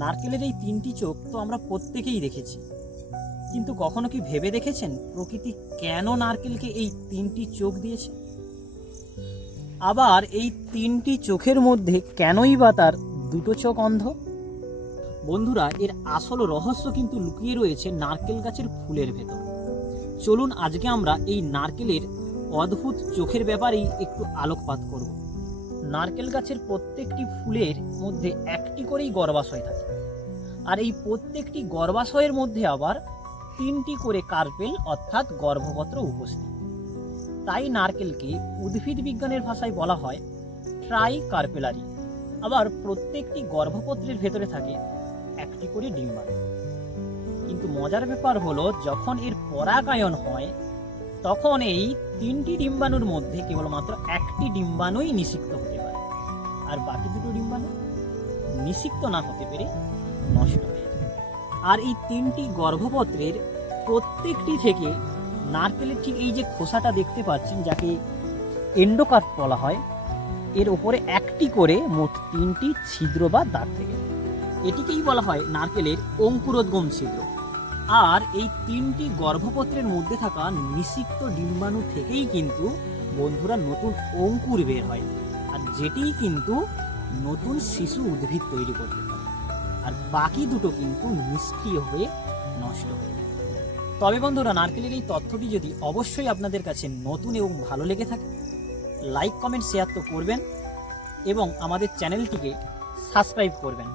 নারকেলের এই তিনটি চোখ তো আমরা প্রত্যেকেই দেখেছি, কিন্তু কখনো কি ভেবে দেখেছেন প্রকৃতি কেন নারকেলকে এই তিনটি চোখ দিয়েছে? আবার এই তিনটি চোখের মধ্যে কেনই বা তার দুটো চোখ অন্ধ? বন্ধুরা, এর আসল রহস্য কিন্তু লুকিয়ে রয়েছে নারকেল গাছের ফুলের ভেতর। চলুন আজকে আমরা এই নারকেলের অদ্ভুত চোখের ব্যাপারেই একটু আলোকপাত করব। নারকেল গাছের প্রত্যেকটি ফুলের মধ্যে একটি করেই গর্ভাশয় থাকে, আর এই প্রত্যেকটি গর্ভাশয়ের মধ্যে আবার তিনটি করে কার্পেল অর্থাৎ গর্ভপত্র উপস্থিত। তাই নারকেলকে উদ্ভিদ বিজ্ঞানের ভাষায় বলা হয় ট্রাই কার্পেলারি। আবার প্রত্যেকটি গর্ভপত্রের ভেতরে থাকে একটি করে ডিম্বাণু। কিন্তু মজার ব্যাপার হলো, যখন এর পরাগায়ন হয় তখন এই তিনটি ডিম্বাণুর মধ্যে কেবলমাত্র একটি ডিম্বাণুই নিষিক্ত হতে পারে, আর বাকি দুটো ডিম্বাণু নিষিক্ত না হতে পেরে নষ্ট হয়ে যায়। আর এই তিনটি গর্ভপত্রের প্রত্যেকটি থেকে নারকেলের ঠিক এই যে খোসাটা দেখতে পাচ্ছেন, যাকে এন্ডোকার্প বলা হয়, এর উপরে একটি করে মোট তিনটি ছিদ্র বা দাগ থেকে, এটিকেই বলা হয় নারকেলের অঙ্কুরোদ্গম ছিদ্র। আর এই তিনটি গর্ভপত্রের মধ্যে থাকা নিষিক্ত ডিম্বাণু থেকেই কিন্তু বন্ধুরা নতুন অঙ্কুর বের হয়, আর যেটিই কিন্তু নতুন শিশু উদ্ভিদ তৈরি করতে পারে। আর বাকি দুটো কিন্তু নিষ্ক্রিয় হয়ে নষ্ট হয়ে যায়। তবে বন্ধুরা, নারকেলের এই তথ্যটি যদি অবশ্যই আপনাদের কাছে নতুন এবং ভালো লেগে থাকে, লাইক কমেন্ট শেয়ার তো করবেন এবং আমাদের চ্যানেলটিকে সাবস্ক্রাইব করবেন।